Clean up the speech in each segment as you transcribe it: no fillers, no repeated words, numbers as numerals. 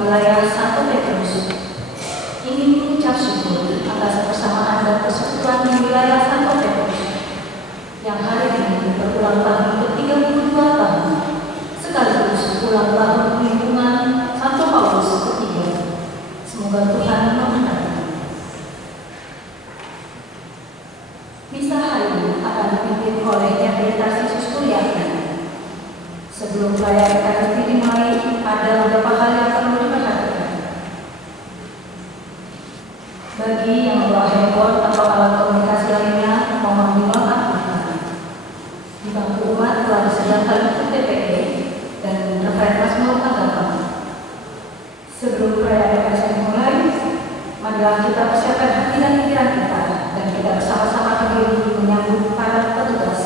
wilayah Santo Petrus ingin mengucap syukur atas persamaan dan persekutuan di wilayah Santo Petrus yang hari ini berulang tahun ke-32 tahun, sekaligus ulang tahun lingkungan Santo Paulus ketiga. Semoga Tuhan memberkati. Misa hari ini akan dipimpin oleh Emerita Sisus Kuliahkan. Sebelum perayaan Ekaristi dimulai, ada beberapa hal yang perlu diperhatikan. Bagi yang membawa handphone atau alat komunikasi lainnya, mohon dinonaktifkan. Di bangku umat telah disediakan untuk TPE dan referensi Mazmur tanggapan. Sebelum perayaan Ekaristi dimulai, marilah kita persiapkan hati dan pikiran kita, dan kita bersama-sama berdiri menyambut para petugas.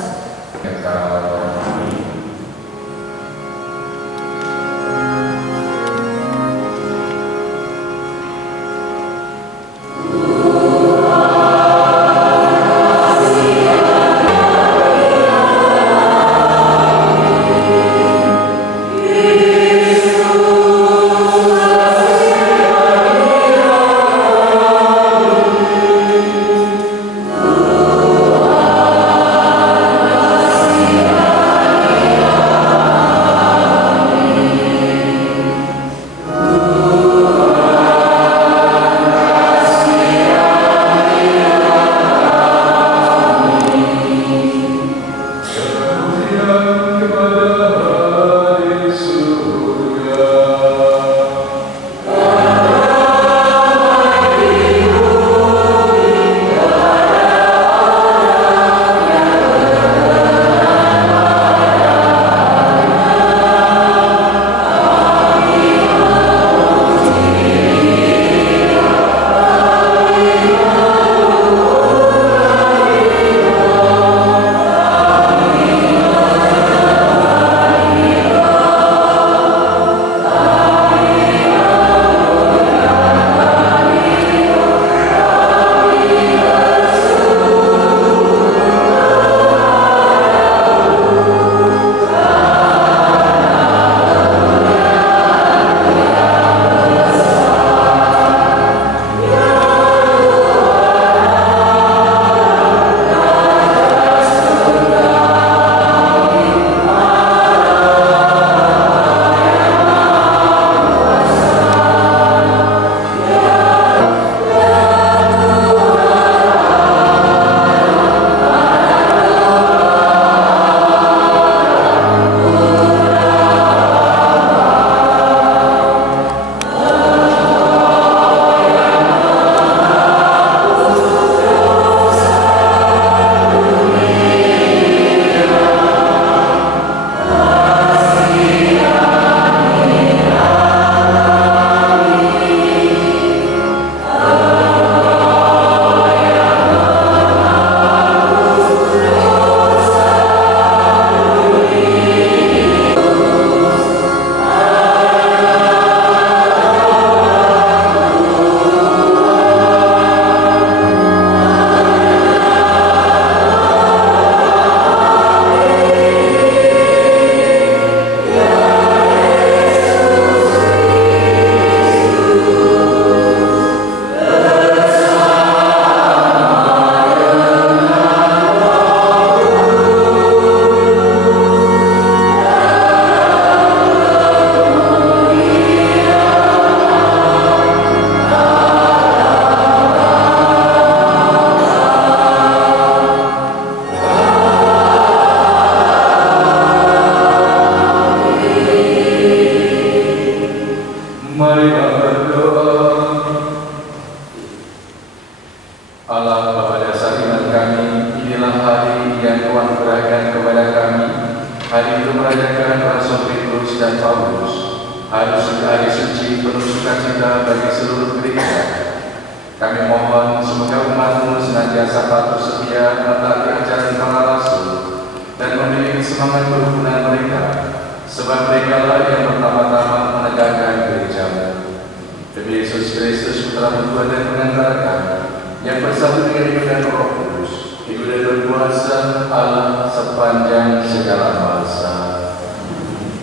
Yang bersatu dengan Roh Kudus, Ibu dan berkuasa Allah sepanjang segala masa.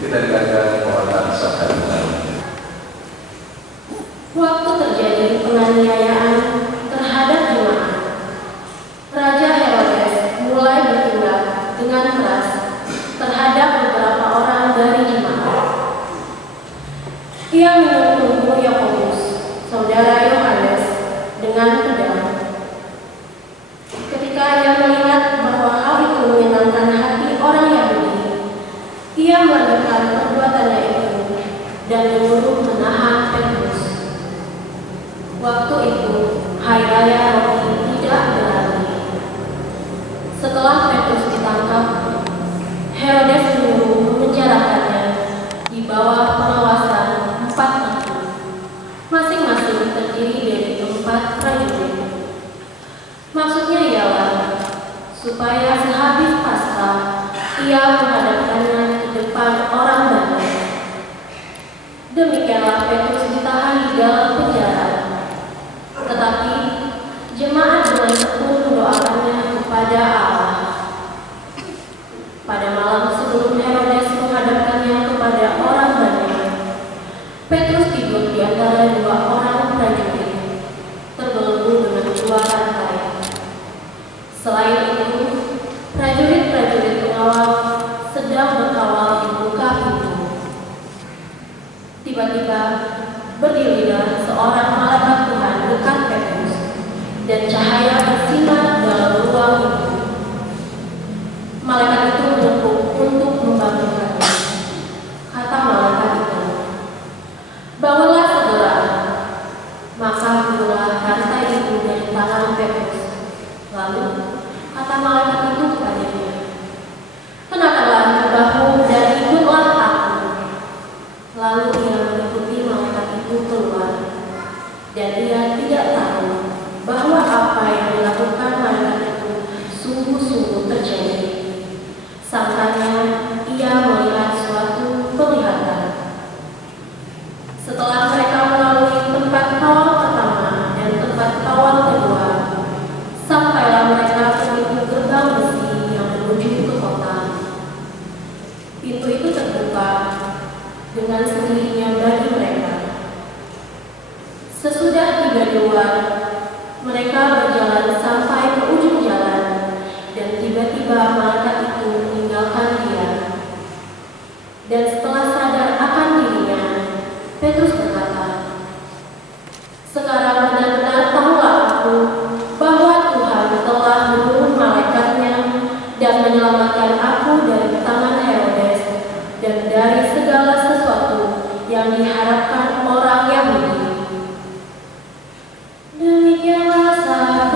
Kita dengarkan mohon sabda Tuhan. supaya sehabis Paskah ia menghadapkannya ke depan orang banyak. Demikianlah Petrus ditahan di dalam penjara. Tetapi jemaat dengan tekun mendoakannya kepada Allah. Pada malam sebelum Herodes menghadapkannya kepada orang banyak, Petrus tidur di antara dua orang prajurit, terbelenggu dengan dua rantai. Selain itu, prajurit-prajurit pengawal sedang berkawal di muka pintu. Tiba-tiba berdirilah seorang malaikat Tuhan dekat Petrus, dan cahaya bersinar dalam ruang itu. Malaikat itu menepuk untuk membangunkannya. Kata malaikat itu, "Bangunlah segera." Maka keluarlah rantai itu dari tangan Petrus. Lalu kata malaikat itu kepadanya, "Kenakanlah jubahmu dan ikutlah aku." Lalu ia mengikuti malaikat itu keluar, dan ia tidak tahu bahwa apa yang dilakukan malaikat itu sungguh-sungguh terjadi. Sangkanya ia melihat suatu penglihatan. Setelah mereka melalui tempat kawal pertama dan tempat kawal kedua, sampailah mereka ke pintu gerbang besi yang menuju ke kota. Pintu itu terbuka dengan sendirinya bagi mereka. Sesudah tiba di luar, mereka berjalan sampai ke ujung jalan, dan tiba-tiba malaikat itu meninggalkan dia. Dan setelah sadar akan dirinya, Petrus berkata, "Sekarang benar-benar tahulah aku bahwa Tuhan telah menurun malaikatnya dan menyelamatkan aku dari tangan Herodes dan dari segala sesuatu yang diharapkan orang Yahudi." Demikianlah sabda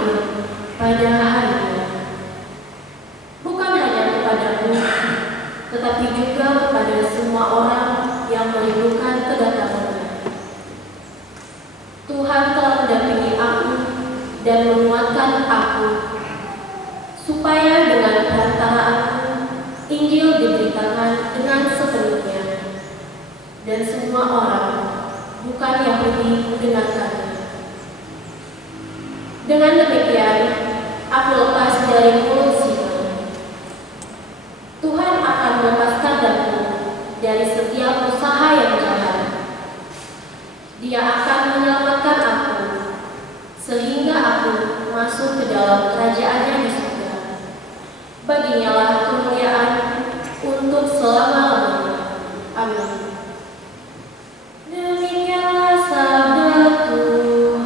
hadir pada harinya. Bukan hanya kepadamu, tetapi juga kepada semua orang yang merindukan kedatangannya. Tuhan telah mendampingi aku dan menguatkan aku, supaya dengan perantaraanku Injil diberitakan dengan sepenuhnya, dan semua orang bukan Yahudi mendengarkannya. Dengan demikian, aku lepas dari mulut singa. Tuhan akan melepaskan aku dari setiap usaha yang jahat. Dia akan menyelamatkan aku, sehingga aku masuk ke dalam kerajaan-Nya di surga. Baginya lah kemuliaan untuk selama-lamanya. Amin. Demikianlah sabda Tuhan.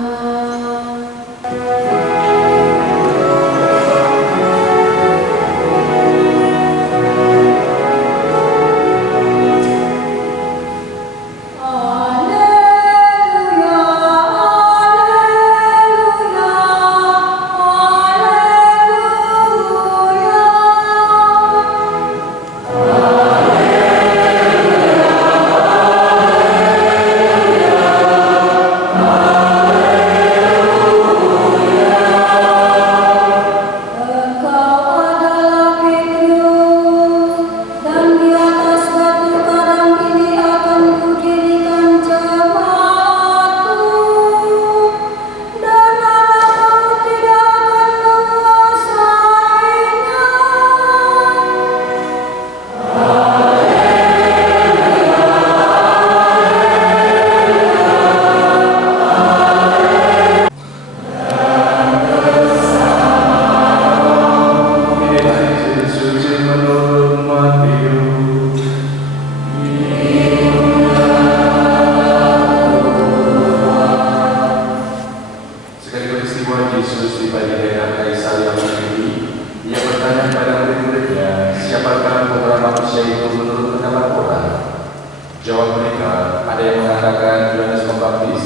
Jawab mereka, ada yang mengatakan Yohanes Pembaptis,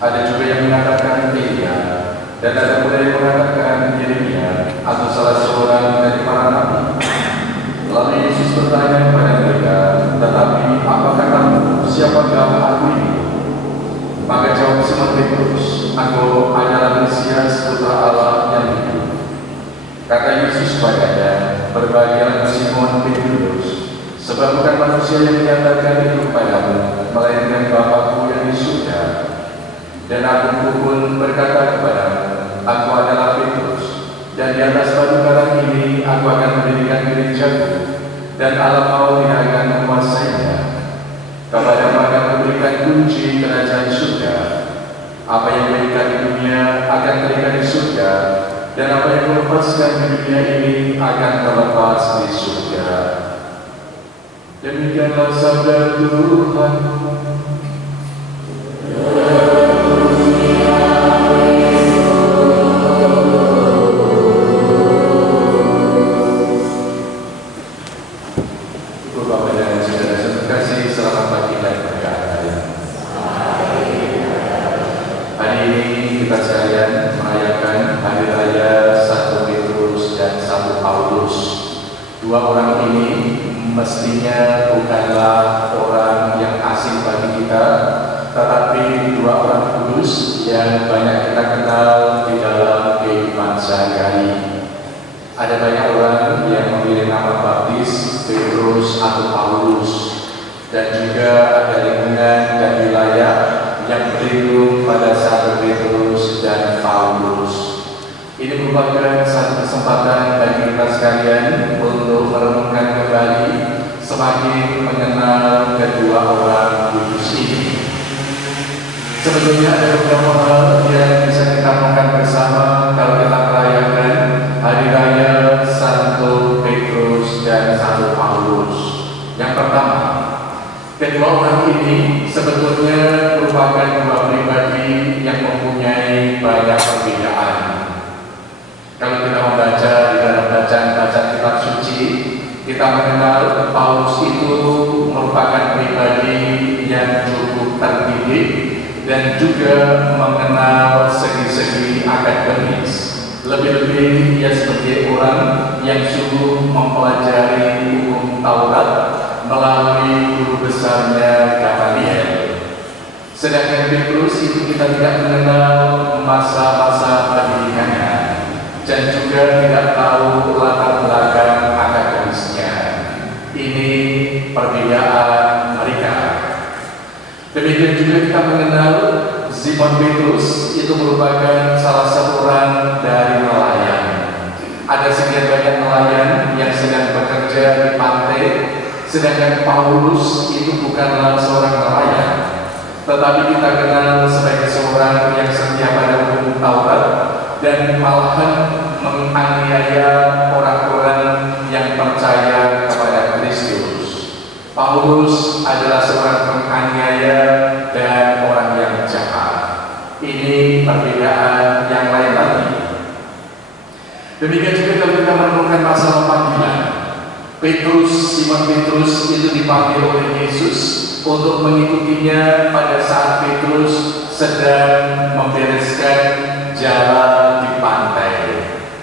ada juga yang mengatakan Elia, dan ada pula yang mengatakan Yeremia atau salah seorang dari para nabi. Lalu Yesus bertanya kepada mereka, tetapi apa katamu, siapakah aku ini? Maka jawab Simon Petrus, aku adalah Mesias putra Allah yang hidup. Kata Yesus padanya, berbahagialah Simon Petrus, sebab bukan manusia yang menyatakan itu kepadamu, melainkan Bapa-Ku yang di surga. Dan aku pun berkata kepadamu, aku adalah Petrus, dan di atas batu karang ini aku akan mendirikan gerejaku, dan alam maut tidak akan menguasainya. Kepadamu akan memberikan kunci kerajaan surga. Apa yang berikan di dunia akan terikat di surga, dan apa yang melepaskan di dunia ini akan terlepas di surga. Demikianlah sabda Tuhan. Bapak dan saudara terkasih, selamat pagi dan berkah hari. Hari ini kita sekalian merayakan hari raya 1 Petrus dan 1 Paulus. Dua orang ini mestinya bukanlah orang yang asing bagi kita, tetapi dua orang kudus yang banyak kita kenal di dalam kehidupan sehari-hari. Ada banyak orang yang memilih nama baptis Petrus atau Paulus, dan juga ada lingkungan dan wilayah yang berlindung pada 1 Petrus dan Paulus. Ini merupakan satu kesempatan bagi kita sekalian untuk merenungkan kembali, semakin mengenal kedua orang kudus ini. Sebetulnya ada beberapa hal yang bisa kita renungkan bersama kalau kita merayakan hari raya 1 Petrus dan 1 Paulus. Yang pertama, kedua orang ini sebetulnya merupakan dua pribadi yang mempunyai banyak perbedaan. Kalau kita membaca di dalam bacaan kitab suci, kita mengenal Paulus itu merupakan pribadi yang cukup terdidik dan juga mengenal segi-segi akademis. Lebih-lebih ia sebagai orang yang sungguh mempelajari hukum Taurat melalui guru besarnya Gamaliel. Sedangkan Petrus itu kita tidak mengenal masa-masa pendidikannya dan juga tidak tahu latar belakang akademisnya. Ini perbedaan mereka. Demikian juga kita mengenal Simon Petrus itu merupakan salah seorang dari nelayan. Ada sekian banyak nelayan yang sedang bekerja di pantai, sedangkan Paulus itu bukanlah seorang nelayan, tetapi kita kenal sebagai seorang yang setia pada hukum Taurat dan malahan menganiaya orang-orang yang percaya kepada Kristus. Paulus adalah seorang penganiaya dan orang yang jahat. Ini perbedaan yang lain lagi. Demikian juga kalau kita menemukan masalah panggilan. Simon Petrus itu dipanggil oleh Yesus untuk mengikutinya pada saat Petrus sedang membereskan jalan di pantai.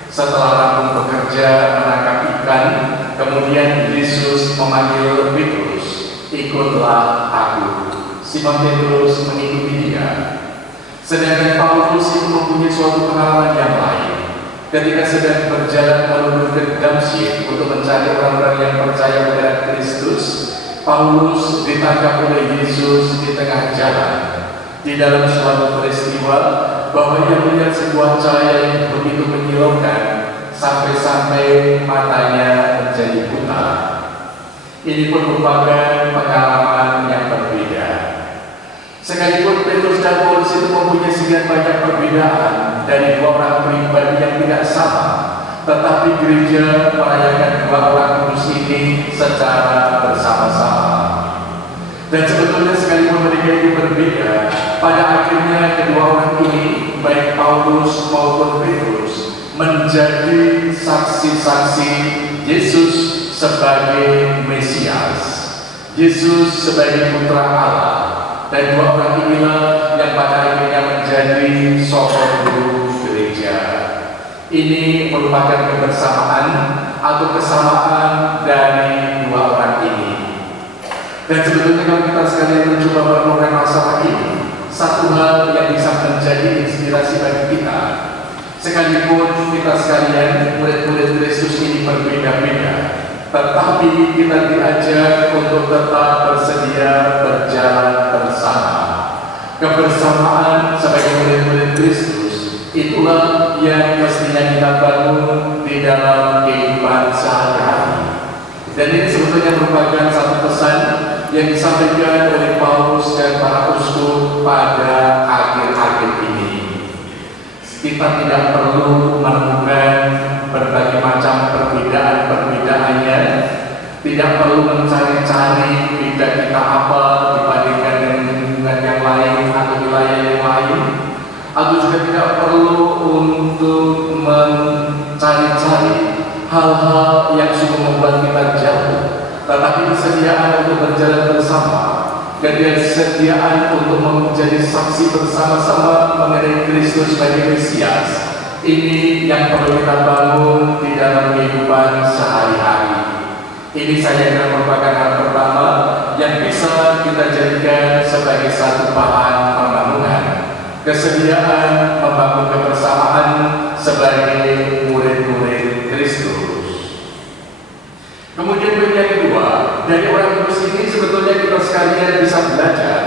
Setelah rampung bekerja menangkap ikan, kemudian Yesus memanggil Petrus, "Ikutlah aku." Simon Petrus mengikuti dia. Sedangkan Paulus itu mempunyai suatu pengalaman yang lain. Ketika sedang berjalan menuju ke Damsyik untuk mencari orang-orang yang percaya kepada Kristus, Paulus ditangkap oleh Yesus di tengah jalan. Di dalam suatu peristiwa bahwa ia melihat sebuah cahaya yang begitu menyilaukan sampai-sampai matanya menjadi buta. Ini pun merupakan pengalaman yang berbeda. Sekalipun Petrus dan Paulus itu mempunyai sekian banyak perbedaan dari dua orang pribadi yang tidak sama, tetapi gereja merayakan dua orang kudus ini secara bersama-sama. Dan sebetulnya sekalipun mereka itu berbeda, pada akhirnya kedua orang ini, baik Paulus maupun Petrus, menjadi saksi-saksi Yesus sebagai Mesias, Yesus sebagai Putra Allah. Dan dua orang inilah yang pada akhirnya menjadi sosok guru gereja. Ini merupakan kebersamaan atau kesamaan dari dua orang ini. Dan sebetulnya kalau kita sekalian mencoba merenungkan masalah ini, satu hal yang bisa menjadi inspirasi bagi kita, sekalipun kita sekalian murid-murid Kristus ini berbeda-beda, tetapi kita diajak untuk tetap bersedia berjalan bersama. Kebersamaan sebagai murid-murid Kristus itulah yang mestinya kita bangun di dalam kehidupan sehari-hari. Dan ini sebetulnya merupakan satu pesan yang disampaikan oleh Paulus dan para uskup pada akhir-akhir ini. Kita tidak perlu menemukan berbagai macam perbedaan-perbedaannya, tidak perlu mencari-cari beda kita apa dibandingkan dengan lingkungan yang lain atau wilayah yang lain, atau juga tidak perlu untuk mencari-cari hal-hal yang sungguh membuat kita jauh, tetapi kesediaan untuk berjalan bersama dan kesediaan untuk menjadi saksi bersama-sama mengenai Kristus sebagai Mesias. Ini yang perlu kita bangun di dalam kehidupan sehari-hari. Ini saya kira merupakan hal pertama yang bisa kita jadikan sebagai satu bahan pembangunan. Kesediaan membangun kebersamaan sebagai murid-murid Kristus. Kemudian poin yang kedua, dari orang kudus ini sebetulnya kita sekalian bisa belajar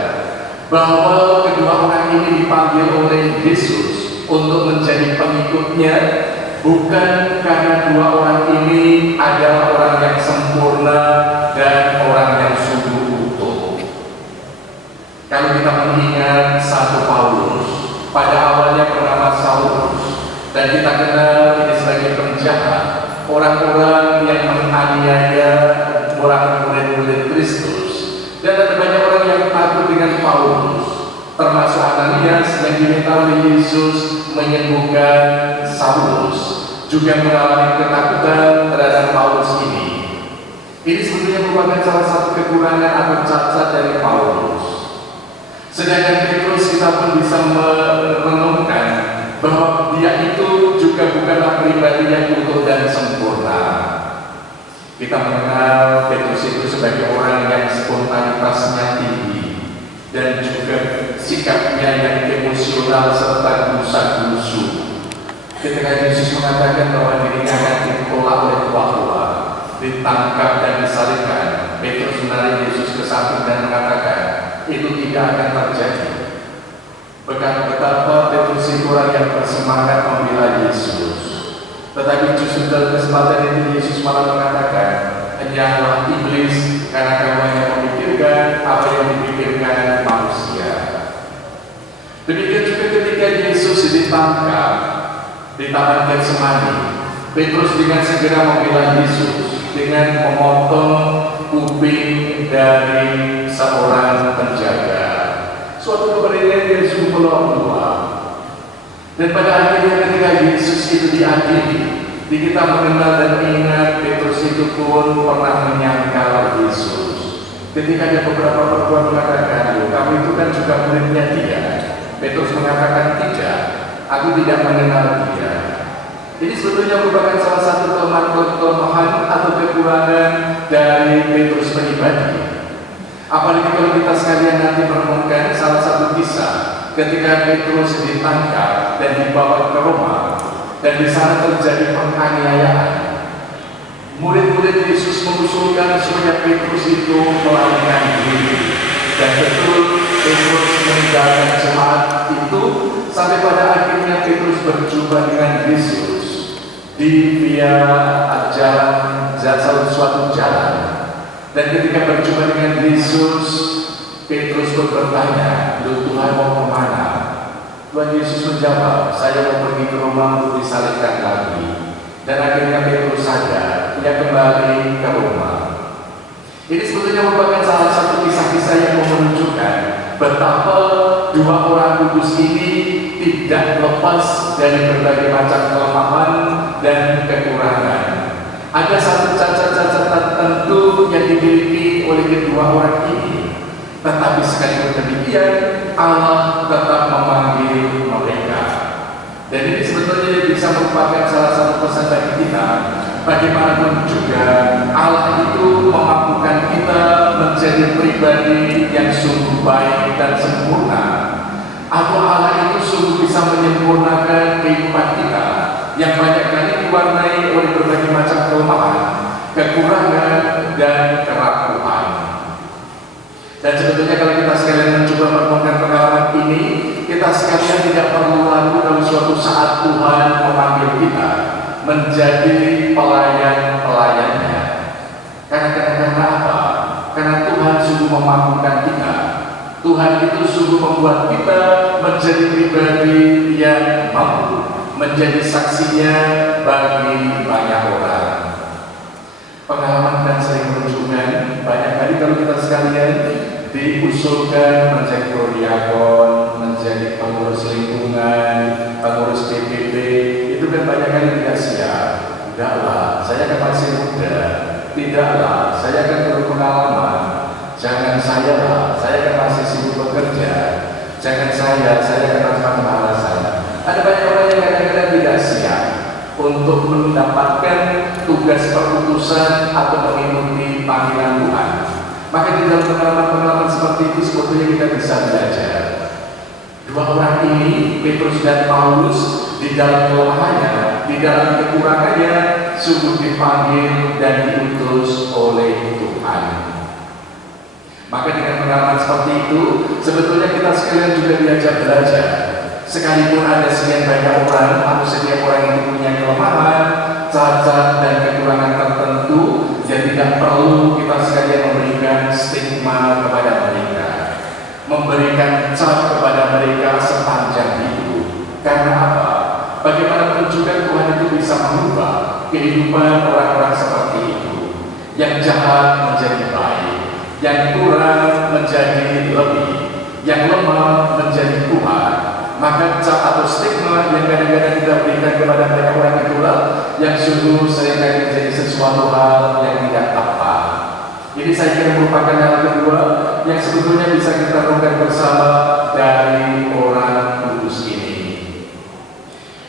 bahwa kedua orang ini dipanggil oleh Yesus untuk menjadi pengikutnya, bukan karena dua orang ini adalah orang yang sempurna dan orang yang sungguh utuh. Kalau kita mengingat satu Paulus, pada awalnya bernama Saulus, dan kita kenal ini sebagai penjahat, orang-orang yang menganiaya orang murid-murid Kristus. Dan ada banyak orang yang takut dengan Paulus, termasuk Ananias yang diminta oleh Yesus menyembuhkan Saulus, juga mengalami ketakutan terhadap Paulus ini. Ini sebetulnya merupakan salah satu kekurangan atau cacat dari Paulus. Sedangkan Petrus kita pun bisa merenungkan bahwa dia itu juga bukan pribadi yang utuh dan sempurna. Kita mengenal Petrus itu sebagai orang yang spontanitasnya tinggi dan juga sikapnya yang emosional serta gusa-gusu. Ketika Yesus mengatakan bahwa dirinya akan ditolak oleh tua-tua, ditangkap dan disalibkan, Petrus menarik Yesus ke samping dan mengatakan, itu tidak akan terjadi. Betapa Petrus itu orang yang bersemangat membela Yesus. Tetapi justru dalam kesempatan itu Yesus malah mengatakan, hanyalah iblis, karena kamu hanya memikirkan apa yang dipikirkan manusia. Demikian juga ketika Yesus ditangkap di Taman Getsemani, Petrus dengan segera membela Yesus dengan memotong kuping dari seorang penjaga. Suatu keberanian yang sungguh luar. Dan pada akhirnya ketika Yesus itu diadili, kita mengenal dan ingat Petrus itu pun pernah menyangkal Yesus. Ketika ada beberapa perempuan mengatakan, kamu itu kan juga muridnya dia. Petrus mengatakan, tidak, aku tidak mengenal dia. Ini sebetulnya merupakan salah satu kelemahan atau kekurangan dari Petrus pribadi. Apalagi kalau kita sekalian nanti menemukan salah satu kisah ketika Petrus ditangkap dan dibawa ke Roma, dan di sana terjadi penganiayaan. Murid-murid Yesus mengusulkan supaya Petrus itu melarikan diri, dan betul Petrus meninggalkan jemaat itu sampai pada akhirnya Petrus berjumpa dengan Yesus di via suatu jalan. Dan ketika berjumpa dengan Yesus, Petrus pun bertanya, Tuhan mau kemana? Tuhan Yesus menjawab, saya mau pergi ke Roma untuk disalibkan lagi. Dan akhirnya Petrus sadar, dia kembali ke Roma. Ini sebetulnya merupakan salah satu kisah-kisah yang menunjukkan betapa dua orang kudus ini tidak lepas dari berbagai macam kelemahan dan kekurangan. Ada satu cacat-cacat tertentu yang dimiliki oleh kedua orang ini, tetapi sekalipun demikian Allah tetap memanggil mereka. Dan ini sebetulnya bisa merupakan salah satu pesan bagi kita. Bagaimanapun juga Allah itu memampukan kita menjadi pribadi yang sungguh baik dan sempurna, atau Allah itu sungguh bisa menyempurnakan kehidupan kita yang banyak kali diwarnai oleh berbagai macam kelemahan, kekurangan, dan kerapuhan. Dan sebetulnya kalau kita sekalian mencoba menemukan pengalaman ini, kita sekalian tidak perlu ragu dalam suatu saat Tuhan memanggil kita menjadi pelayan-pelayannya. Karena apa? Karena Tuhan sungguh memampukan kita. Tuhan itu sungguh membuat kita menjadi pribadi yang mampu menjadi saksinya bagi banyak orang. Pengalaman dan sering menunjukkan banyak kali kalau kita sekalian diusulkan menjadi prodiakon, menjadi pengurus lingkungan, pengurus PPP, itu kan banyak kali tidak siap. Tidaklah, saya kan masih muda. Tidaklah, saya kan berpengalaman. Jangan saya lah, saya kan masih sibuk bekerja. Jangan saya kan macam alasan. Ada banyak orang yang kadang-kadang tidak siap untuk mendapatkan tugas perutusan atau mengikuti panggilan Tuhan. Maka di dalam pengalaman-pengalaman seperti itu sebetulnya kita bisa belajar. Dua orang ini, Petrus dan Paulus, di dalam kelemahannya, di dalam kekurangannya, sungguh dipanggil dan diutus oleh Tuhan. Maka dengan pengalaman seperti itu, sebetulnya kita sekalian juga diajak belajar. Sekalipun ada sekian banyak orang atau setiap orang yang punya kelemahan, cacat dan kekurangan tertentu, yang tidak perlu kita sekalian memberikan stigma kepada mereka, memberikan cap kepada mereka sepanjang hidup. Karena apa? Bagaimanapun juga Tuhan itu bisa mengubah kehidupan orang-orang seperti itu. Yang jahat menjadi baik, yang kurang menjadi lebih, yang lemah menjadi kuat. Maka cap atau stigma yang kadang-kadang kita berikan kepada banyak orang itulah yang sungguh seringkali menjadi sesuatu hal yang tidak tepat. Jadi saya kira merupakan hal kedua yang sebetulnya bisa kita renungkan bersama dari orang kudus ini.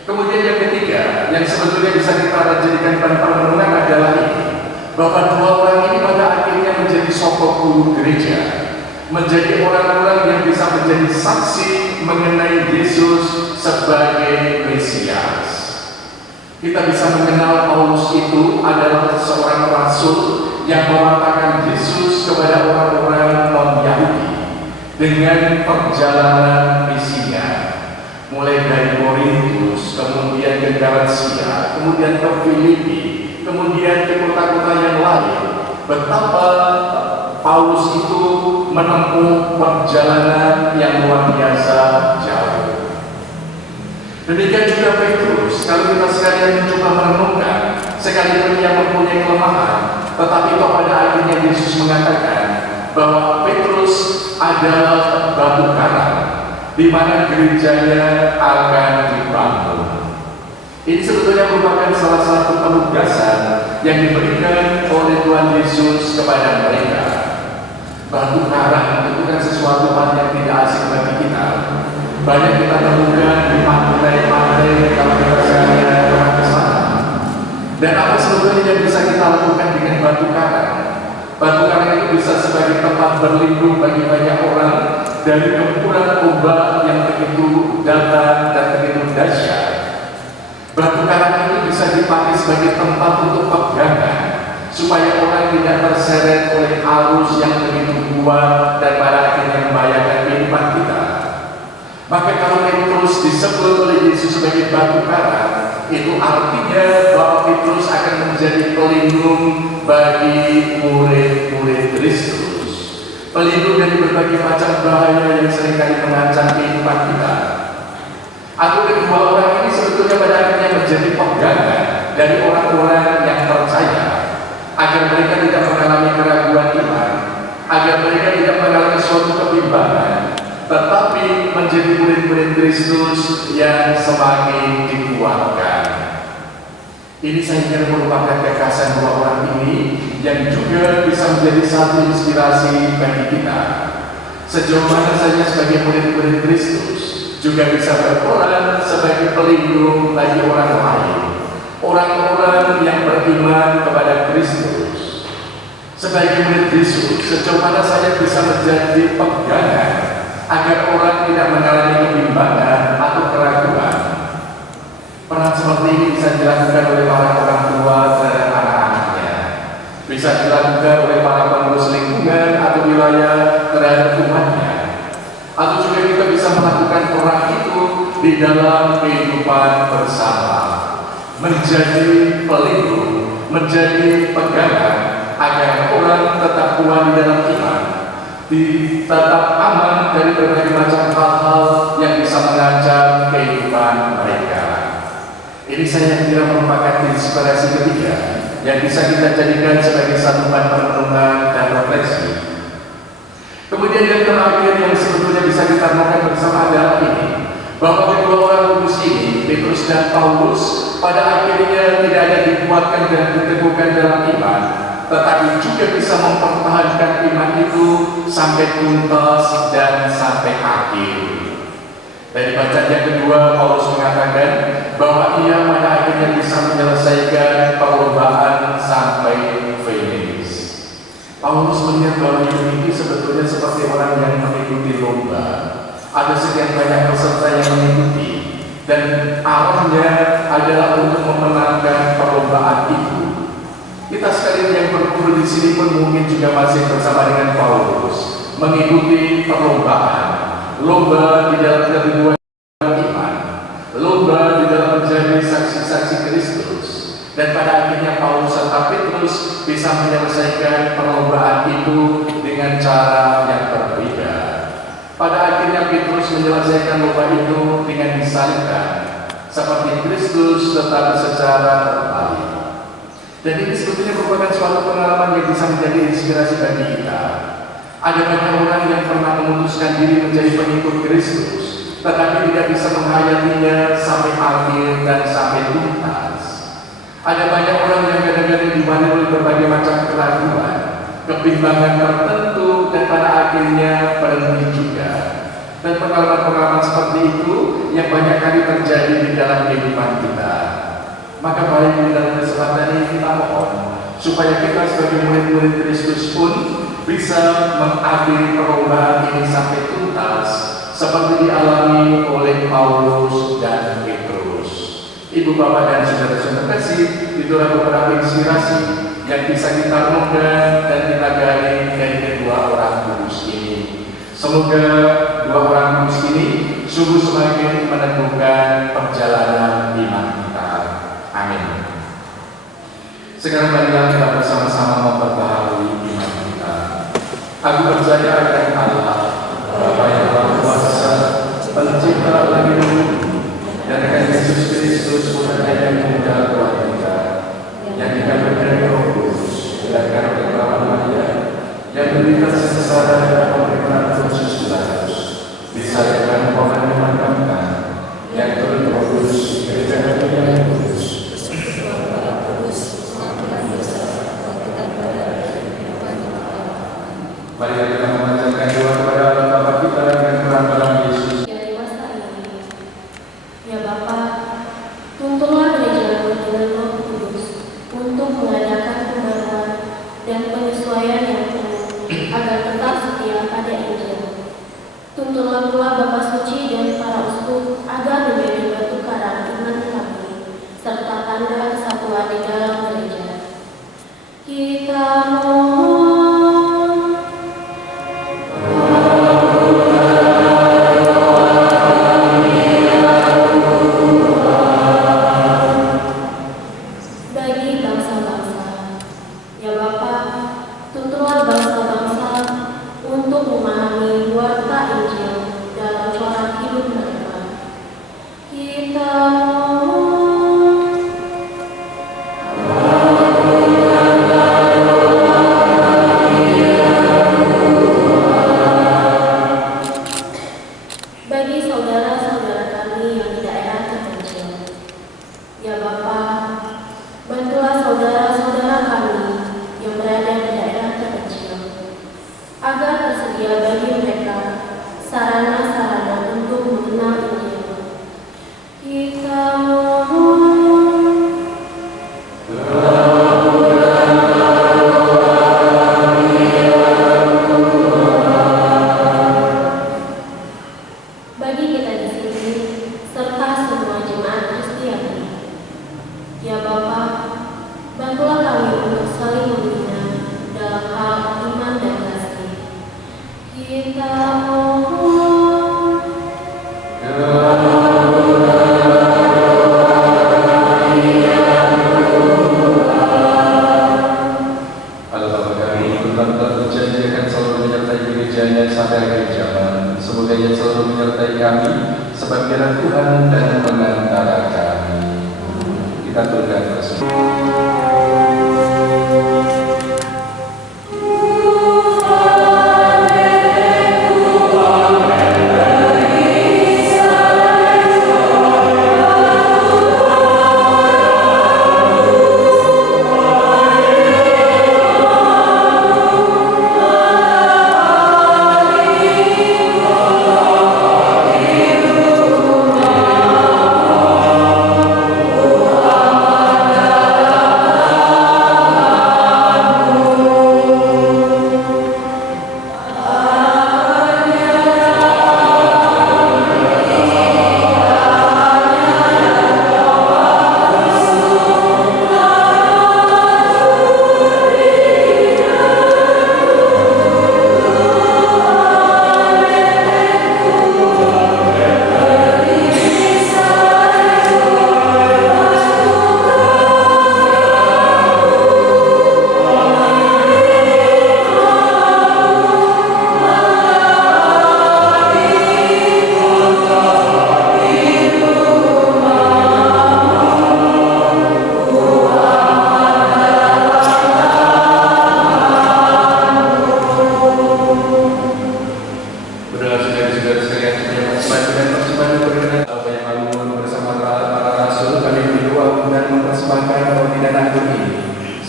Kemudian yang ketiga, yang yang sebetulnya bisa kita jadikan bahan perenungan adalah ini, bahwa dua orang ini pada akhirnya menjadi sosok guru gereja, menjadi orang-orang yang bisa menjadi saksi mengenai Yesus sebagai Mesias. Kita bisa mengenal Paulus itu adalah seorang rasul yang mewartakan Yesus kepada orang-orang non-Yahudi dengan perjalanan misinya, mulai dari Korintus, kemudian ke Galatia, kemudian ke Filipi, kemudian ke kota-kota yang lain. Betapa Paulus itu menempuh perjalanan yang luar biasa jauh. Demikian juga Petrus. Kalau kita sekalian mencoba merenungkan, sekalipun ia mempunyai kelemahan, tetapi pada akhirnya Yesus mengatakan bahwa Petrus adalah batu karang di mana gerejanya akan dibangun. Ini sebetulnya merupakan salah satu penugasan yang diberikan oleh Tuhan Yesus kepada mereka. Batu karang itu kan sesuatu hal yang tidak asing bagi kita. Banyak kita temukan di pantai-pantai kalau kita sekalian pernah ke sana. Dan apa sebetulnya yang bisa kita lakukan dengan batu karang? Batu karang itu bisa sebagai tempat berlindung bagi banyak orang dari gempuran ombak yang begitu datang dan begitu dahsyat. Batu karang itu bisa dipakai sebagai tempat untuk pegangan, supaya orang tidak terseret oleh arus yang begitu kuat dan pada akhirnya membahayakan kehidupan kita. Maka kalau Petrus disebut oleh Yesus sebagai batu karang, itu artinya bahwa Petrus akan menjadi pelindung bagi murid-murid Kristus, pelindung dari berbagai macam bahaya yang seringkali mengancam kehidupan kita. Atau kedua orang ini sebetulnya pada akhirnya menjadi pegangan dari orang-orang yang percaya, agar mereka tidak mengalami keraguan iman, agar mereka tidak mengalami suatu kebimbangan, tetapi menjadi murid-murid Kristus yang semakin dikuatkan. Ini saya kira merupakan gagasan dua orang ini yang juga bisa menjadi satu inspirasi bagi kita. Sejauh mana saja sebagai murid-murid Kristus juga bisa berperan sebagai pelindung bagi orang lain, orang-orang yang beriman kepada Kristus. Sebagai murid Kristus, sejauh mana saya bisa menjadi pegangan agar orang tidak mengalami kebimbangan atau keraguan. Peran seperti ini bisa dilakukan oleh para orang tua dan anak-anaknya, bisa dilakukan oleh para pengurus lingkungan atau wilayah terhadap umatnya, atau juga kita bisa melakukan peran itu di dalam kehidupan bersama, menjadi pelindung, menjadi pegangan agar orang tetap kuat di dalam iman, tetap aman dari berbagai macam hal-hal yang bisa mengancam kehidupan mereka. Ini saya kira merupakan inspirasi ketiga yang bisa kita jadikan sebagai satu bahan perenungan dan refleksi. Kemudian yang terakhir yang sebetulnya bisa kita renungkan bersama adalah ini, bahwa kedua orang kudus ini, Petrus dan Paulus, pada akhirnya tidak hanya dikuatkan dan diteguhkan dalam iman, tetapi juga bisa mempertahankan iman itu sampai tuntas dan sampai akhir. Dari bacaan yang kedua, Paulus mengatakan bahwa ia pada akhirnya bisa menyelesaikan perlombaan sampai finish. Paulus melihat bahwa hidup ini sebetulnya seperti orang yang mengikuti lomba. Ada sekian banyak peserta yang mengikuti, dan arahnya adalah untuk memenangkan perlombaan itu. Kita sekalian yang berkumpul di sini pun mungkin juga masih bersama dengan Paulus, mengikuti perlombaan, lomba di dalam kehidupan iman, lomba di dalam menjadi saksi-saksi Kristus. Dan pada akhirnya Paulus serta Petrus bisa menyelesaikan perlombaan itu dengan cara yang berbeda. Pada akhirnya Petrus menyelesaikan lomba itu dengan disalibkan seperti Kristus, tetapi secara terbalik. Dan ini sebetulnya merupakan suatu pengalaman yang bisa menjadi inspirasi bagi kita. Ada banyak orang yang pernah memutuskan diri menjadi pengikut Kristus, tetapi tidak bisa menghayatinya sampai akhir dan sampai tuntas. Ada banyak orang yang kadang-kadang diwarnai oleh berbagai macam keraguan, kebimbangan tertentu, dan pada akhirnya berhenti juga. Dan pengalaman-pengalaman seperti itu yang banyak kali terjadi di dalam kehidupan kita. Maka mari dalam kesempatan ini kita mohon supaya kita sebagai murid-murid Kristus pun bisa mengakhiri perubahan ini sampai tuntas seperti dialami oleh Paulus dan Petrus. Ibu bapak dan saudara-saudara terkasih, itulah beberapa inspirasi yang bisa kita renungkan dan kita gali dari kedua orang kudus ini. Semoga dua orang kudus ini sungguh semakin menentukan perjalanan iman kita. Amin. Sekarang marilah kita bersama-sama memperbaharui iman kita. Aku percaya akan Allah, Bapa yang Maha Kuasa, Pencipta langit dan bumi, dan akan Yesus Kristus putra yang muda Tuhan kita, yang dikandung dari Roh Kudus, dilahirkan oleh Perawan Maria, yang menderita sengsara dan pemerintahan Pontius Pilatus, disalibkan, dimakamkan, yang turun Roh Kudus, gereja yang kudus, mari kita memanjatkan doa kepada Allah Bapa kita dengan peran-peran Yesus. Ya dewasa ini, ya Bapa, tuntunlah gereja dengan Roh Kudus untuk mengadakan pembaruan dan penyesuaian yang penuh agar tetap setia pada Injil. Tuntunlah pula Bapa Suci dan para uskup agar menjadi batu karang iman kami serta tanda kesatuan di dalam gereja. Kita mohon.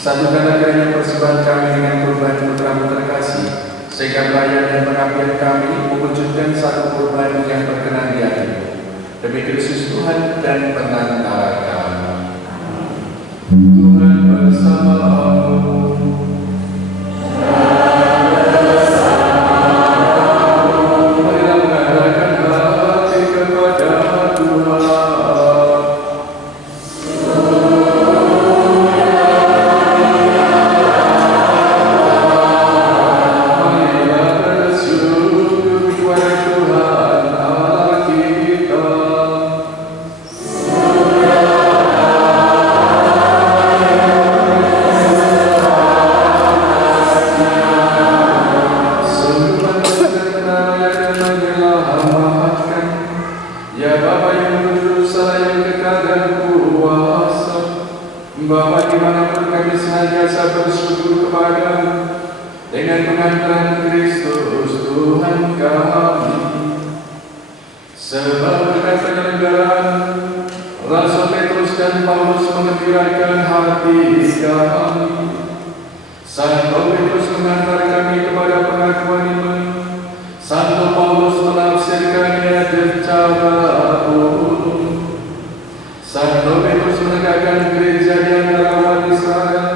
Satukanlah kiranya persembahan kami dengan kurban putra-putra kasih, sehingga perayaan dan pengabdian kami mewujudkan satu kurban yang berkenan di hati-Mu. Demi Kristus Tuhan dan penantara kami. Bapa yang kudus, Allah yang kekal dan kuasa, bahwa dimanapun kami senantiasa bersyukur kepada-Mu dengan pengantaran Kristus Tuhan kami. Sebab berkat penyelenggaraan Rasul Petrus dan Paulus mengembirakan hati kami. Santo Petrus mengantar kami kepada pengakuan iman. Santo Paulus menafsirkannya secara umum. Santo Petrus menegakkan gereja di antara umat Israel.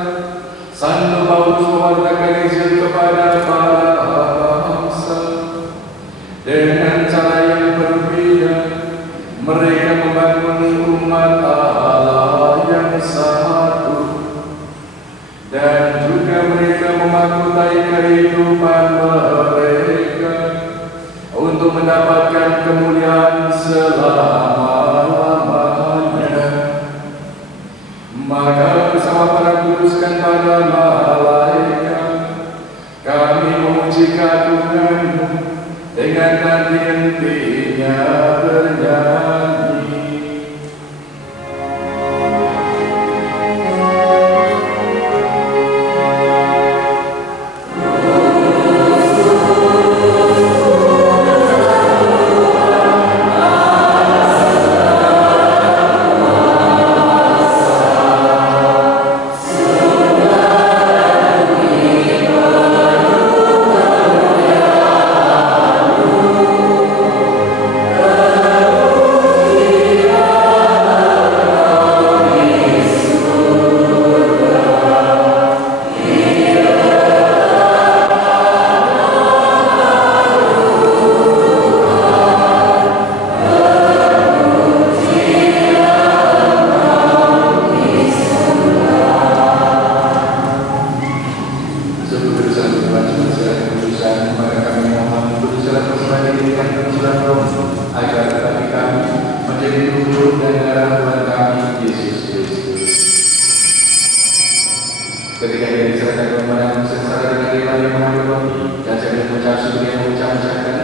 Santo Paulus mewartakan Injil kepada para bangsa. Dengan cara yang berbeda, mereka membangun umat Allah yang satu. Dan juga mereka mematuhi kehidupan mereka untuk mendapatkan kemuliaan selama-lamanya. Maka bersama para kudus dan para malaikat, kami memuji keagungan-Mu dengan nanti-nantinya bernyanyi. Ketika dia diserahkan kepada sengsara dengan rela yang mengambil roti dan sambil mengucap syukur yang mengucap-ucapkan,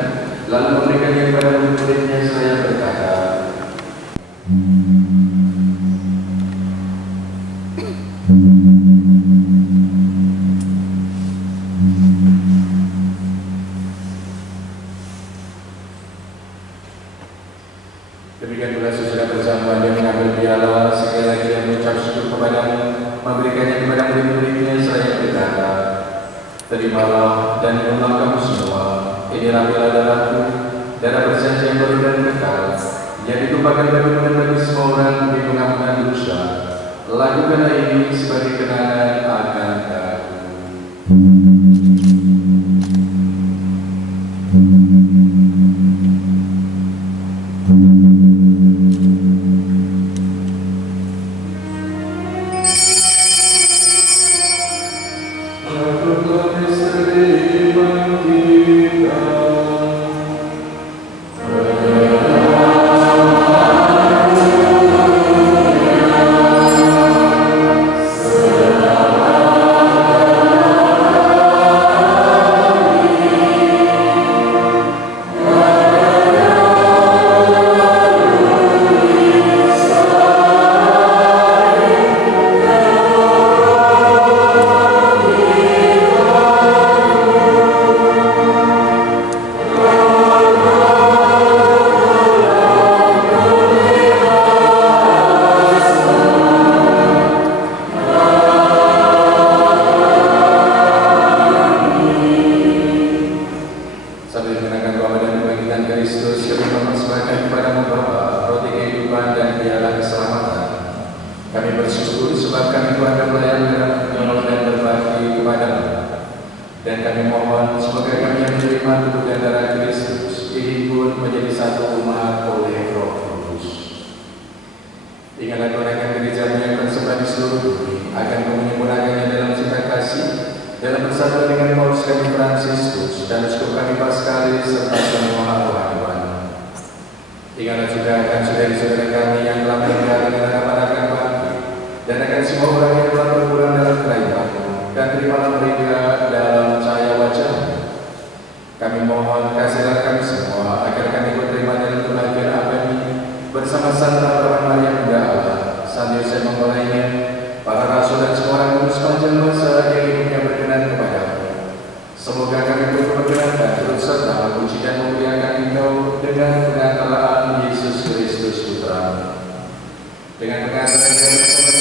lalu memberikannya kepada murid-muridnya seraya berkata, demikian pula sesudah bersamaan dia mengambil piala, sekali lagi dia mengucap syukur kepada-Mu, memberikannya kepada murid-muridnya seraya berkata, terimalah dan minumlah kamu semua, inilah piala darahku, darah perjanjian baru dan kekal, yang ditumpahkan bagimu dan bagi semua orang demi pengampunan dosa. Lakukanlah ini sebagai kenangan akan Aku. Kami mohon kasihlah kami semua agar kami berterima dalam kebahagiaan abadi bersama Santa Bernard Maria Bunda Allah, San Yosef Mempelainya, para rasul dan semua orang kudus sepanjang masa yang hidupnya berkenan kepadamu. Semoga kami berkenan dan turut serta memuji dan memuliakan Engkau dengan pengantaraan Yesus Kristus Putra. Dengan pengantaran yang bersama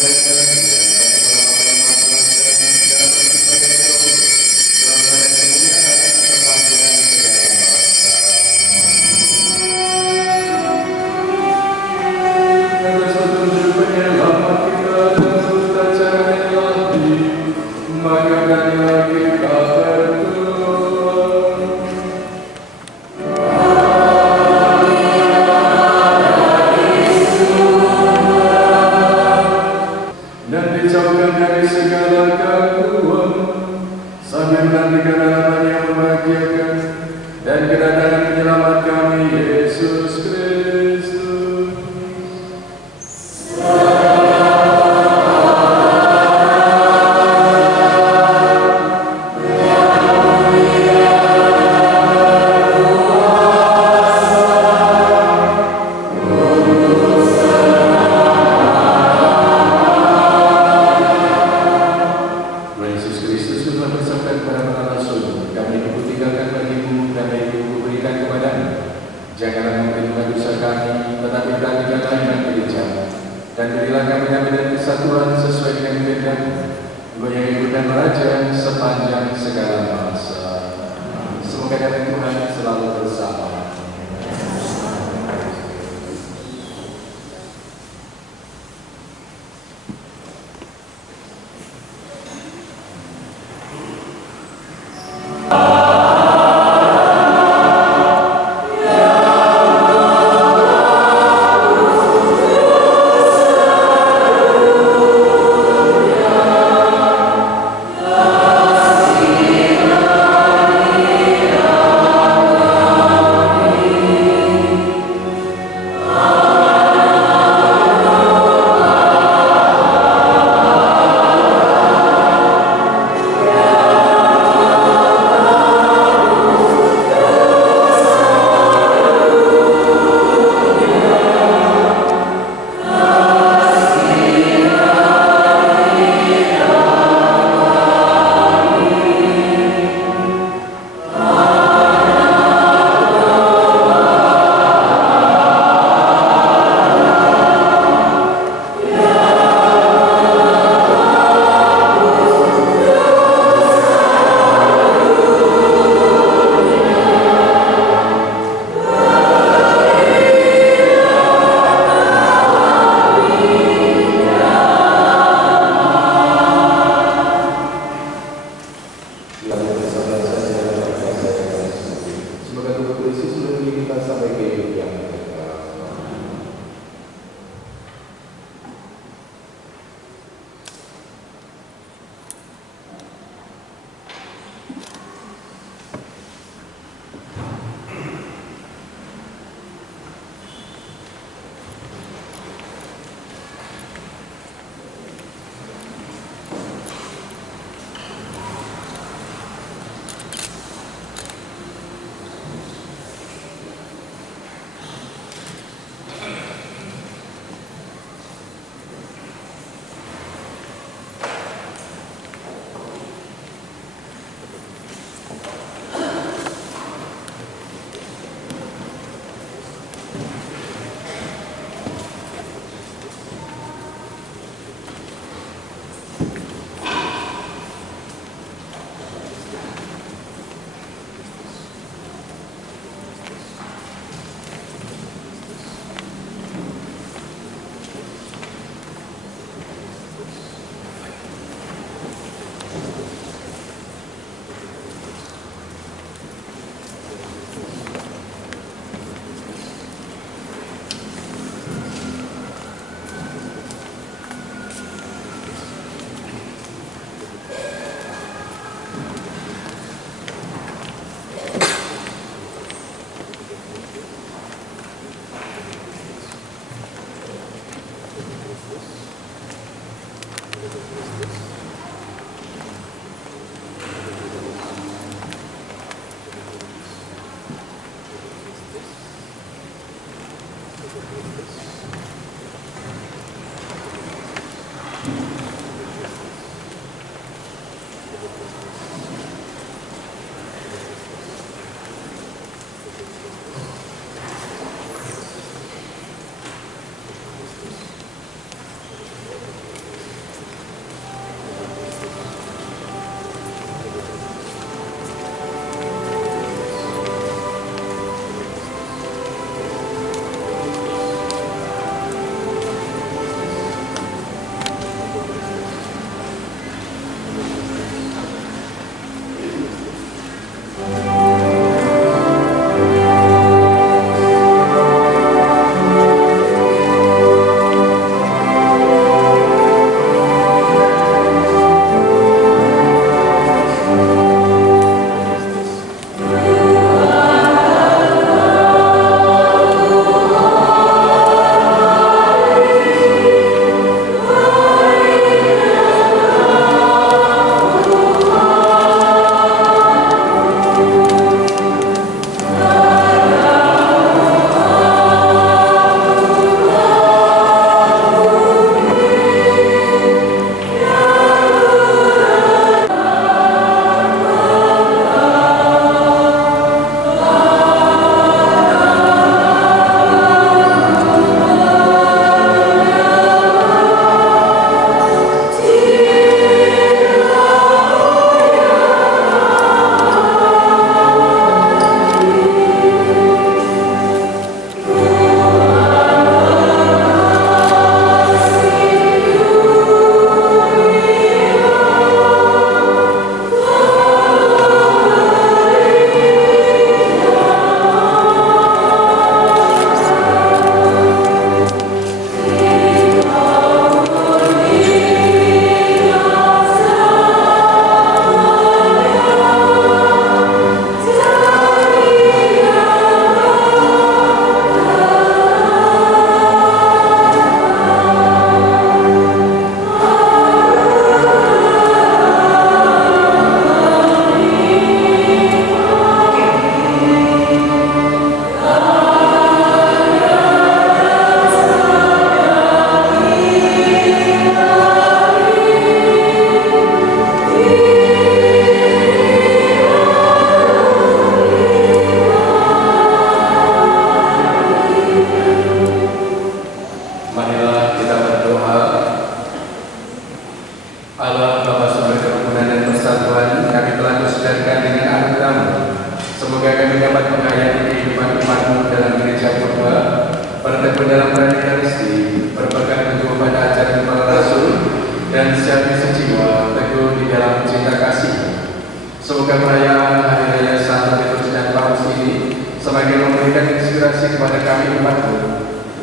kasih kepada kami umatmu,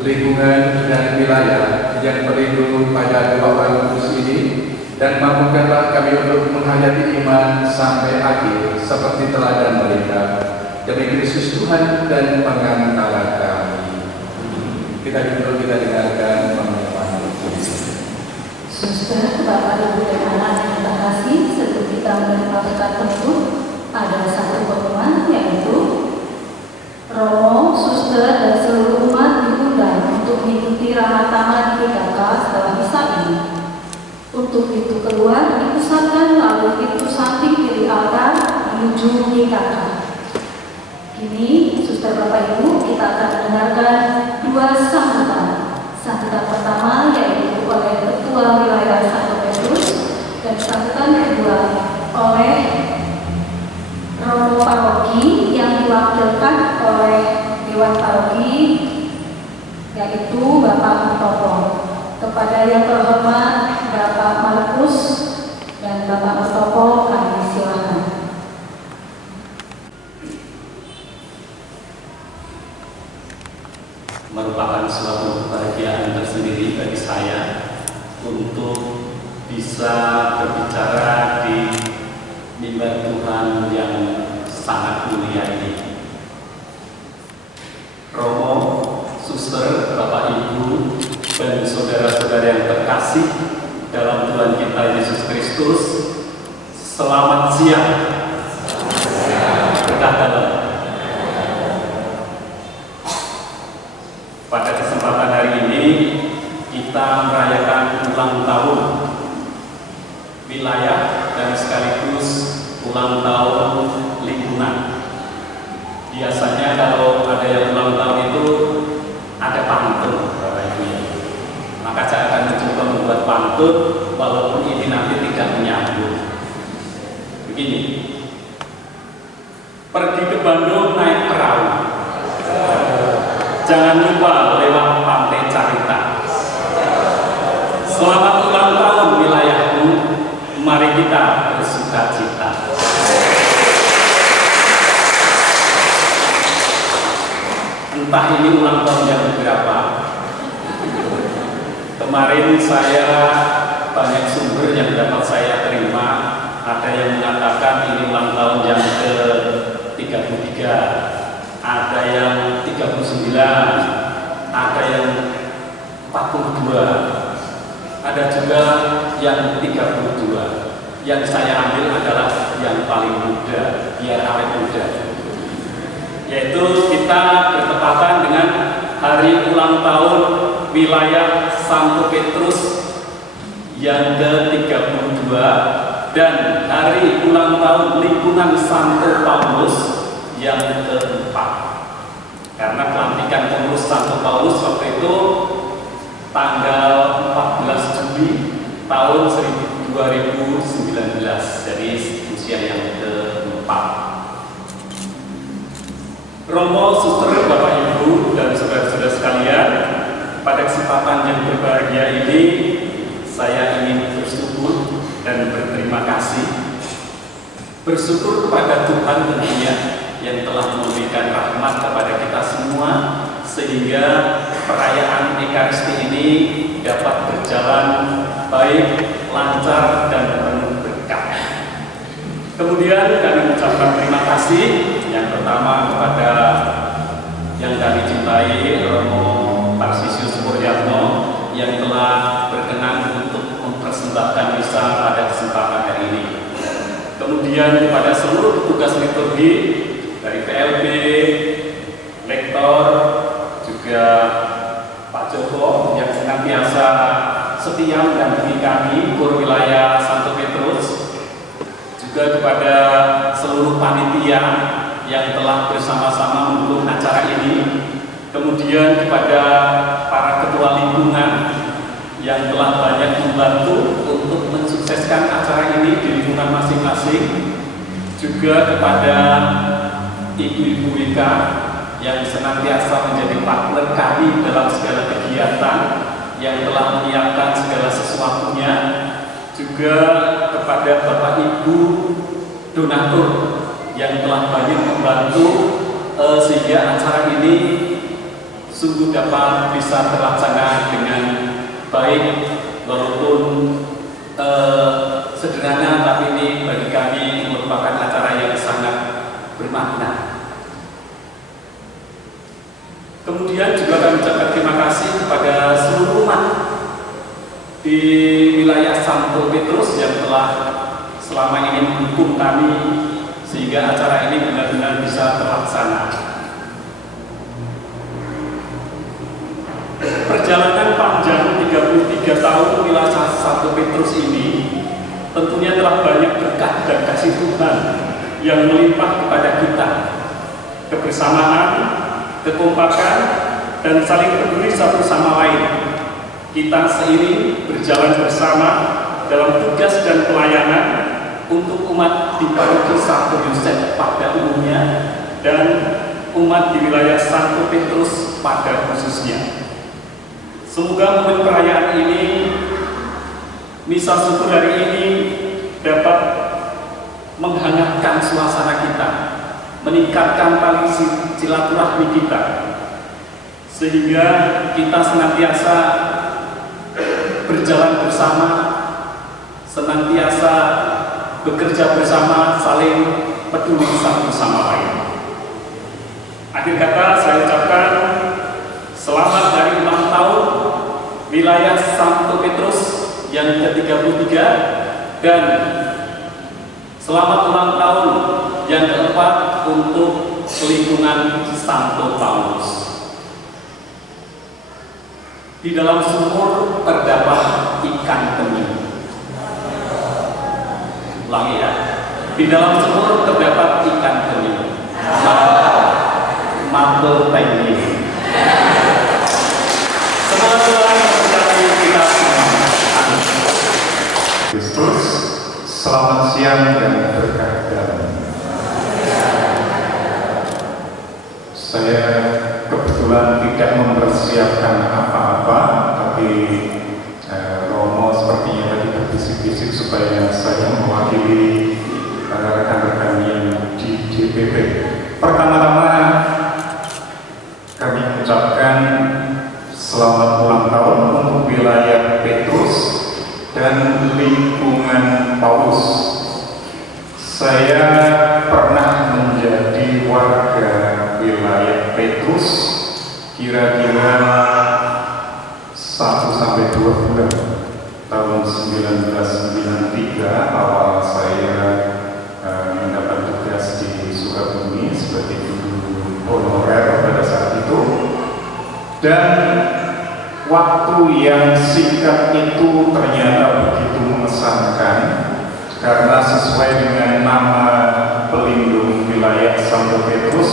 lingkungan dan wilayah yang berlindung pada dua orang kudus ini, dan mampukanlah kami untuk menghayati iman sampai akhir seperti teladan mereka, demi Kristus Tuhan dan pengantara kami. Kita duduk, kita dengarkan pengumuman. Suster, Bapak, Ibu, dan anak yang kita kasih, sebelum kita menerima berkat penutup, ada satu pengumuman, yaitu Romo, suster, dan seluruh umat diundang untuk mengikuti ramah tamah di PKK setelah misa ini. Untuk pintu keluar dipusatkan melalui pintu samping kiri altar menuju PKK. Kini, suster, Bapak, Ibu, kita akan mendengarkan dua sambutan. Sambutan pertama yaitu oleh Ketua Wilayah Santo Petrus, dan sambutan kedua oleh Romo Paroki yang diwakilkan oleh Dewan Paroki, yaitu Bapak Mutopo. Kepada yang terhormat Bapak Markus dan Bapak Mutopo, kami silakan. Merupakan suatu kebahagiaan tersendiri bagi saya untuk bisa berbicara di mimbar Tuhan yang sangat mulia ini. Romo, suster, Bapak, Ibu, dan saudara-saudara yang terkasih dalam Tuhan kita Yesus Kristus, selamat siang. Berkah dalam. Pada kesempatan hari ini kita merayakan ulang tahun wilayah dan sekaligus ulang tahun lingkungan. Biasanya kalau ada yang ulang tahun itu ada pantun, Bapak Ibu. Maka saya akan mencoba membuat pantun walaupun ini nanti tidak menyambung. Begini, pergi ke Bandung naik perahu, jangan lupa lewat pantai Carita. Selamat ulang tahun wilayahku, mari kita bersuka cita. Entah ini ulang tahun yang berapa. Kemarin saya banyak sumber yang dapat saya terima. Ada yang mengatakan ini ulang tahun yang ke-33, ada yang 39, ada yang 42, ada juga yang 32. Yang saya ambil adalah yang paling muda, biar awet muda. Yaitu kita bertepatan dengan hari ulang tahun wilayah Santo Petrus yang ke-32 dan hari ulang tahun lingkungan Santo Paulus yang ke-4. Karena pelantikan pengurus Santo Paulus waktu itu tanggal 14 Juli tahun 2019, jadi usia yang ke-4. Romo, suster, Bapak, Ibu, dan saudara-saudara sekalian, pada kesempatan yang berbahagia ini saya ingin bersyukur dan berterima kasih. Bersyukur kepada Tuhan tentunya yang telah memberikan rahmat kepada kita semua sehingga perayaan Ekaristi ini dapat berjalan baik, lancar, dan penuh berkah. Kemudian kami mengucapkan terima kasih yang pertama kepada yang kami cintai Romo Tarsisius Suryatno yang telah berkenan untuk mempersembahkan misa pada kesempatan hari ini. Kemudian kepada seluruh petugas liturgi dari PLB, lektor, juga Pak Joko yang senantiasa setia mendampingi kami KUR wilayah Santo Petrus, juga kepada seluruh panitia yang telah bersama-sama mendukung acara ini, kemudian kepada para ketua lingkungan yang telah banyak membantu untuk mensukseskan acara ini di lingkungan masing-masing, juga kepada ibu-ibu WK yang senantiasa menjadi partner kami dalam segala kegiatan, yang telah menyiapkan segala sesuatunya, juga kepada Bapak Ibu donatur yang telah banyak membantu sehingga acara ini sungguh dapat bisa terlaksana dengan baik, walaupun sederhana, tapi ini bagi kami merupakan acara yang sangat bermakna. Kemudian juga kami ucapkan terima kasih kepada seluruh umat di wilayah Santo Petrus yang telah selama ini mendukung kami sehingga acara ini benar-benar bisa terlaksana. Perjalanan panjang 33 tahun wilayah Santo Petrus ini tentunya telah banyak berkat dan kasih Tuhan yang melimpah kepada kita. Kebersamaan, kekompakan, dan saling peduli satu sama lain. Kita seiring berjalan bersama dalam tugas dan pelayanan untuk umat di Paroki Santo Yosef pada umumnya dan umat di wilayah Santo Petrus pada khususnya. Semoga momen perayaan ini, misa syukur hari ini dapat menghangatkan suasana kita, meningkatkan tali silaturahmi kita, sehingga kita senantiasa berjalan bersama, senantiasa bekerja bersama, saling peduli satu sama lain. Akhir kata saya ucapkan selamat dari ulang tahun wilayah Santo Petrus yang ke-33 dan selamat ulang tahun yang keempat untuk lingkungan Santo Paulus. Di dalam sumur terdapat ikan tenyu. Ulangi ya. Di dalam sumur terdapat ikan tenyu. Mabel tenyu. Semoga Tuhan memberkati kita semua. Kristus, selamat siang dan berkah dalam. Saya kebetulan tidak mempersiapkan apa-apa, tapi Romo sepertinya tadi berbisik-bisik supaya saya mewakili rekan-rekan yang di DPP. Pertama-tama kami mengucapkan selamat ulang tahun untuk wilayah Petrus dan lingkungan Paulus. Saya pernah menjadi warga wilayah Petrus kira-kira 1-2 bulan tahun 1993 awal saya mendapat tugas di Sukabumi sebagai guru honorer pada saat itu, dan waktu yang singkat itu ternyata begitu mengesankan karena sesuai dengan nama pelindung wilayah Santo Petrus,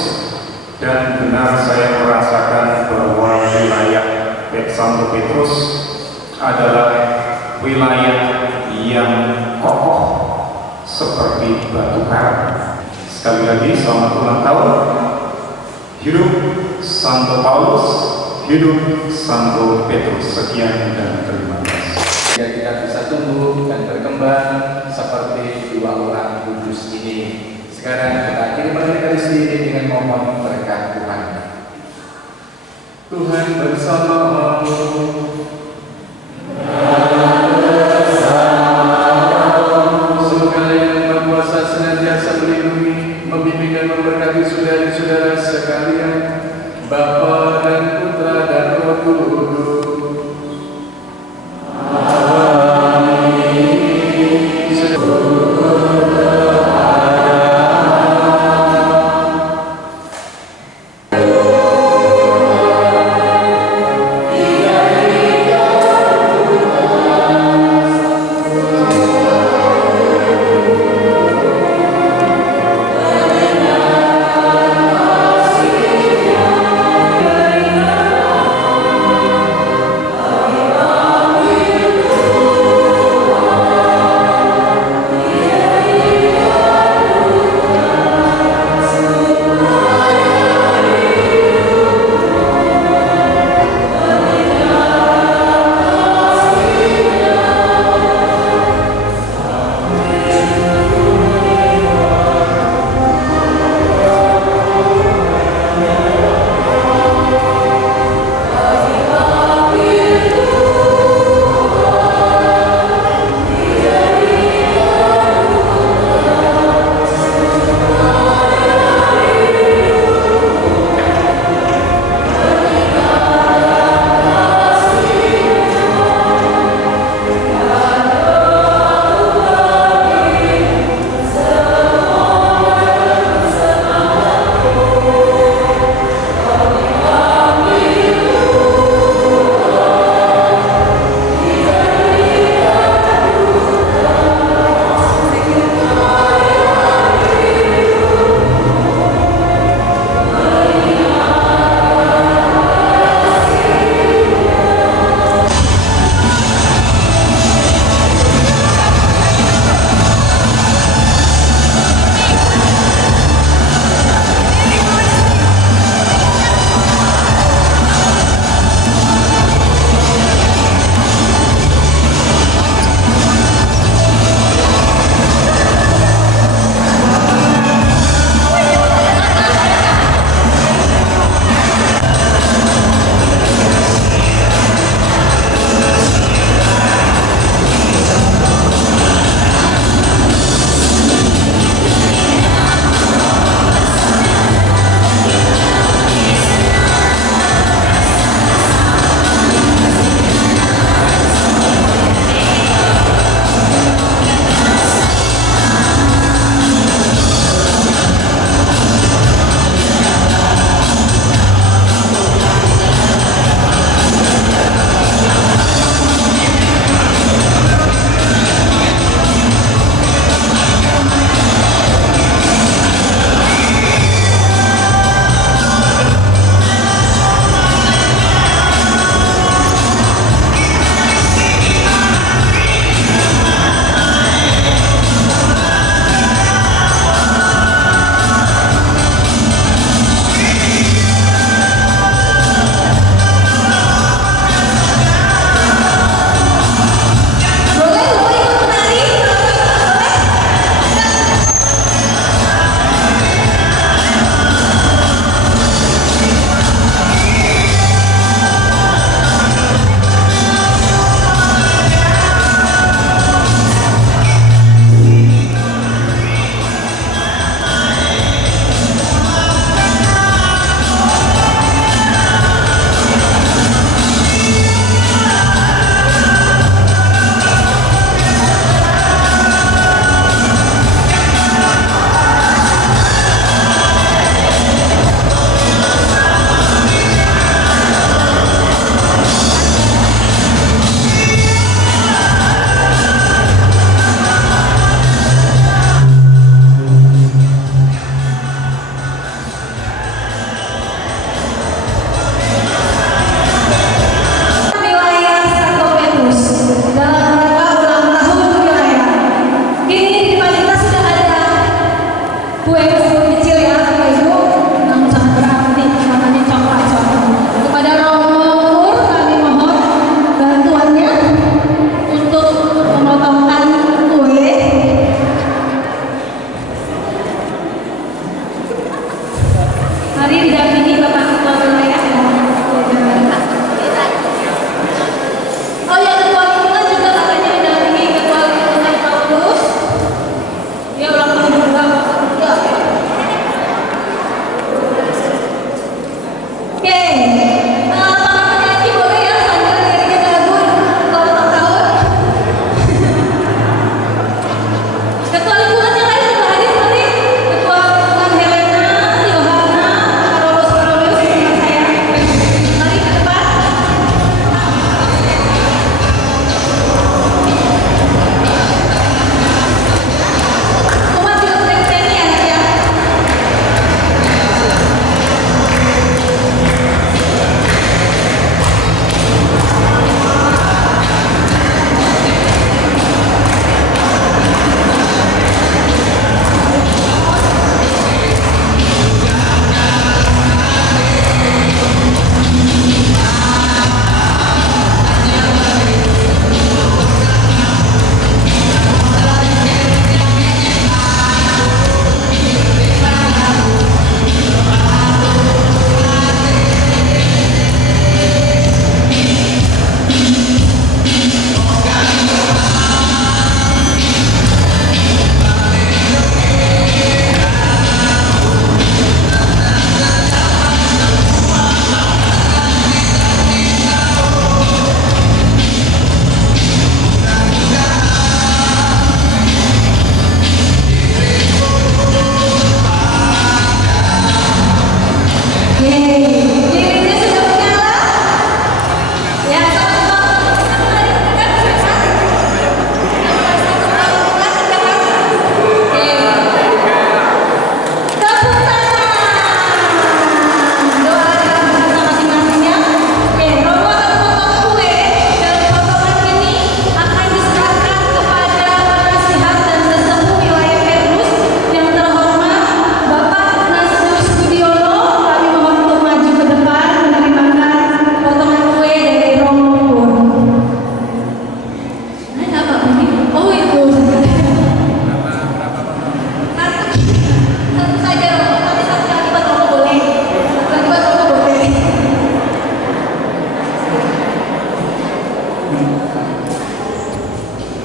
dan benar saya merasakan bahwa wilayah Santo Petrus adalah wilayah yang kokoh seperti batu karang. Sekali lagi selamat ulang tahun. Hidup Santo Paulus, hidup Santo Petrus. Sekian dan terima kasih. Biar kita bisa tumbuh dan berkembang seperti dua orang kudus ini. Sekarang kita akhiri menikmati sendiri dengan mohon berkat Tuhan. Tuhan bersamamu. Semoga yang Maha Kuasa senantiasa melindungi, membimbing dan memberkati saudara-saudara sekalian, Bapa dan Putra dan Roh Kudus. Yeah.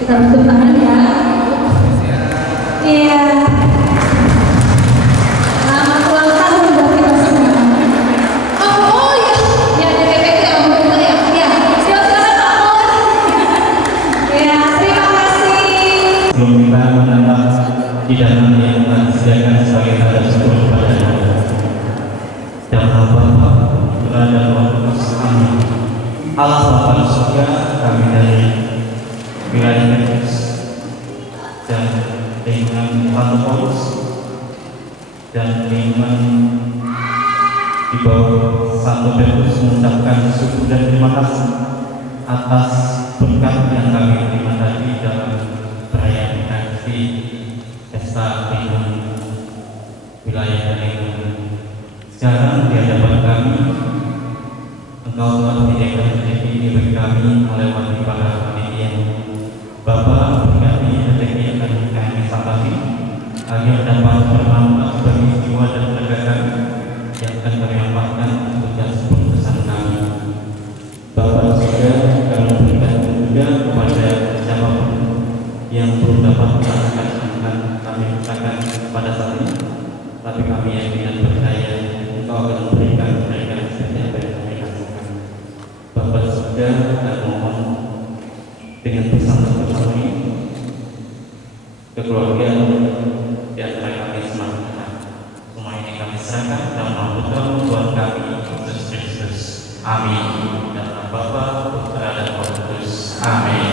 Kita tepuk tangan ya. Iya. Selamat ulang tahun buat kita semua. Oh ya, ya DPPK om kita ya. Ya, silakan Pak Mon. Ya, terima kasih. Sebelum kita menambah hidangan yang telah disediakan sebagai tanda syukur kepada Allah. Dan Bapa, Putra dan Roh Kudus. Amin. Allah Bapa di surga, kami dari wilayah Petrus dan lingkungan Satu Paulus dan lingkungan di bawah Satu Petrus mengucapkan syukur dan terima kasih atas berkat yang kami terima tadi dalam perayaan Ekaristi Pesta Lingkungan wilayah dan lingkungan. Sekarang di hadapan kami, Engkau telah menyediakan rezeki ini bagi kami melewati para panitia. Bapa, berkati rezeki yang kami sampaikan agar dapat bermanfaat bagi jiwa dan tenaga kami yang akan kami manfaatkan untuk jasa pesan kami. Bapa juga kami berikan juga kepada siapapun yang belum dapat merasakan akan kami rasakan pada saat ini, tapi kami yakin dan percaya Engkau akan memberikan mereka setiap yang kami lakukan. Bapak sudah dan mohon dengan bersama-sama ini keluarga di antara kami semuanya. Semua ini kami serahkan dalam nama Putra Tuhan kami Yesus Kristus. Amin. Dalam nama Bapa, Putra dan Roh Kudus. Amin.